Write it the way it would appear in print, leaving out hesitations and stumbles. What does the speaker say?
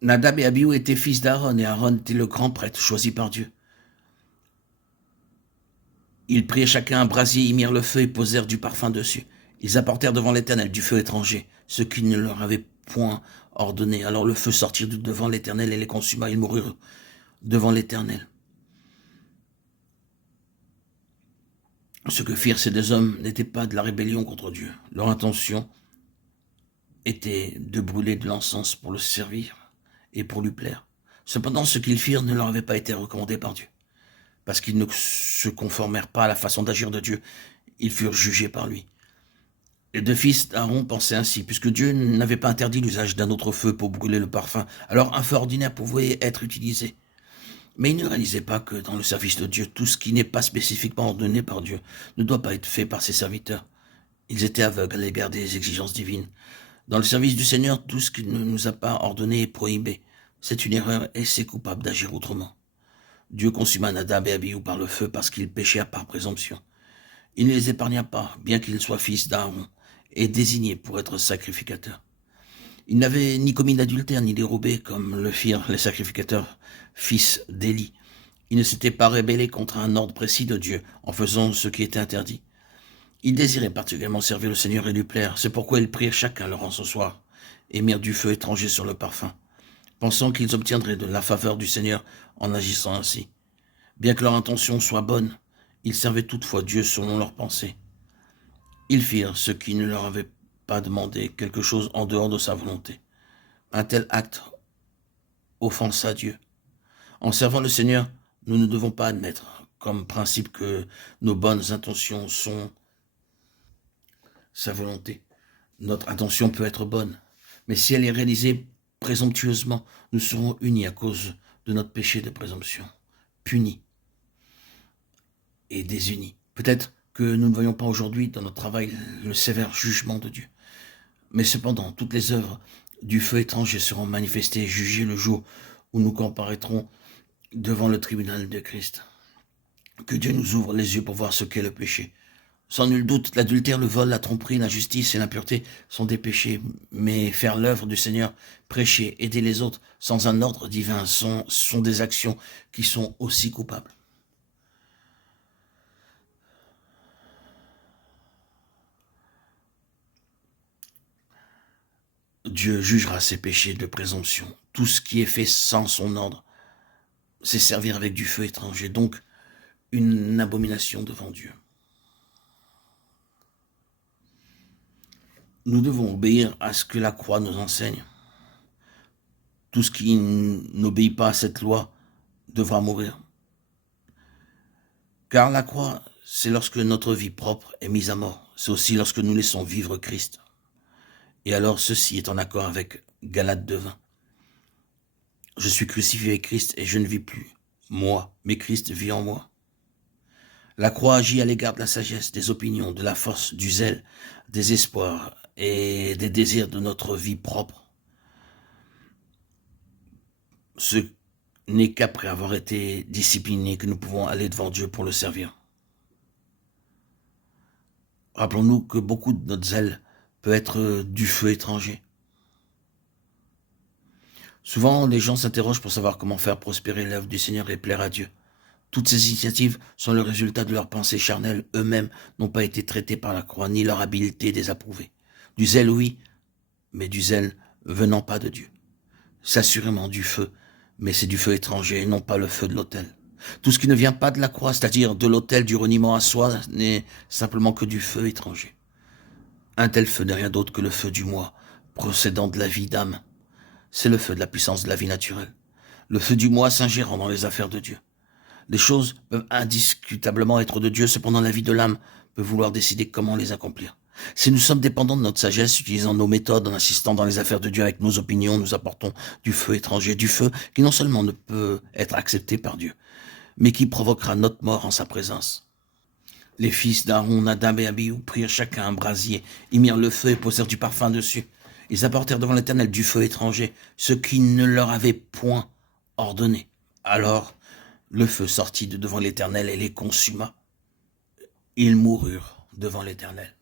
Nadab et Abihu étaient fils d'Aaron, et Aaron était le grand prêtre choisi par Dieu. Ils prirent chacun un brasier, y mirent le feu et posèrent du parfum dessus. Ils apportèrent devant l'Éternel du feu étranger, ce qui ne leur avait point ordonné. Alors le feu sortit de devant l'Éternel et les consuma. Ils moururent devant l'Éternel. Ce que firent ces deux hommes n'était pas de la rébellion contre Dieu. Leur intention était de brûler de l'encens pour le servir et pour lui plaire. Cependant, ce qu'ils firent ne leur avait pas été recommandé par Dieu. Parce qu'ils ne se conformèrent pas à la façon d'agir de Dieu, ils furent jugés par lui. Les deux fils d'Aaron pensaient ainsi, puisque Dieu n'avait pas interdit l'usage d'un autre feu pour brûler le parfum, alors un feu ordinaire pouvait être utilisé. Mais ils ne réalisaient pas que dans le service de Dieu, tout ce qui n'est pas spécifiquement ordonné par Dieu ne doit pas être fait par ses serviteurs. Ils étaient aveugles à l'égard des exigences divines. Dans le service du Seigneur, tout ce qu'il ne nous a pas ordonné est prohibé. C'est une erreur et c'est coupable d'agir autrement. Dieu consuma Nadab et Abihu par le feu parce qu'ils péchèrent par présomption. Il ne les épargna pas, bien qu'ils soient fils d'Aaron et désignés pour être sacrificateurs. Ils n'avaient ni commis d'adultère ni dérobé comme le firent les sacrificateurs, fils d'Élie. Ils ne s'étaient pas rébellés contre un ordre précis de Dieu en faisant ce qui était interdit. Ils désiraient particulièrement servir le Seigneur et lui plaire. C'est pourquoi ils prirent chacun leur encensoir et mirent du feu étranger sur le parfum, pensant qu'ils obtiendraient de la faveur du Seigneur en agissant ainsi. Bien que leur intention soit bonne, ils servaient toutefois Dieu selon leurs pensées. Ils firent ce qui ne leur avait pas demandé, quelque chose en dehors de sa volonté. Un tel acte offensa Dieu. En servant le Seigneur, nous ne devons pas admettre comme principe que nos bonnes intentions sont sa volonté. Notre intention peut être bonne, mais si elle est réalisée présomptueusement, nous serons unis à cause de notre péché de présomption, punis et désunis. Peut-être que nous ne voyons pas aujourd'hui dans notre travail le sévère jugement de Dieu. Mais cependant, toutes les œuvres du feu étranger seront manifestées et jugées le jour où nous comparaîtrons devant le tribunal de Christ. Que Dieu nous ouvre les yeux pour voir ce qu'est le péché. Sans nul doute, l'adultère, le vol, la tromperie, l'injustice et l'impureté sont des péchés, mais faire l'œuvre du Seigneur, prêcher, aider les autres sans un ordre divin sont des actions qui sont aussi coupables. Dieu jugera ses péchés de présomption. Tout ce qui est fait sans son ordre, c'est servir avec du feu étranger, donc une abomination devant Dieu. Nous devons obéir à ce que la croix nous enseigne. Tout ce qui n'obéit pas à cette loi devra mourir. Car la croix, c'est lorsque notre vie propre est mise à mort. C'est aussi lorsque nous laissons vivre Christ. Et alors ceci est en accord avec Galates 2:20. Je suis crucifié avec Christ et je ne vis plus, moi, mais Christ vit en moi. La croix agit à l'égard de la sagesse, des opinions, de la force, du zèle, des espoirs et des désirs de notre vie propre. Ce n'est qu'après avoir été disciplinés que nous pouvons aller devant Dieu pour le servir. Rappelons-nous que beaucoup de notre zèle peut être du feu étranger. Souvent, les gens s'interrogent pour savoir comment faire prospérer l'œuvre du Seigneur et plaire à Dieu. Toutes ces initiatives sont le résultat de leurs pensées charnelles. Eux-mêmes n'ont pas été traités par la croix, ni leur habileté désapprouvée. Du zèle, oui, mais du zèle venant pas de Dieu. C'est assurément du feu, mais c'est du feu étranger et non pas le feu de l'autel. Tout ce qui ne vient pas de la croix, c'est-à-dire de l'autel du reniement à soi, n'est simplement que du feu étranger. Un tel feu n'est rien d'autre que le feu du moi, procédant de la vie d'âme. C'est le feu de la puissance de la vie naturelle. Le feu du moi s'ingérant dans les affaires de Dieu. Les choses peuvent indiscutablement être de Dieu, cependant la vie de l'âme peut vouloir décider comment les accomplir. Si nous sommes dépendants de notre sagesse, utilisant nos méthodes, en insistant dans les affaires de Dieu avec nos opinions, nous apportons du feu étranger, du feu qui non seulement ne peut être accepté par Dieu, mais qui provoquera notre mort en sa présence. Les fils d'Aaron, Nadab et Abihu prirent chacun un brasier, y mirent le feu et posèrent du parfum dessus. Ils apportèrent devant l'Éternel du feu étranger, ce qui ne leur avait point ordonné. Alors le feu sortit de devant l'Éternel et les consuma. Ils moururent devant l'Éternel.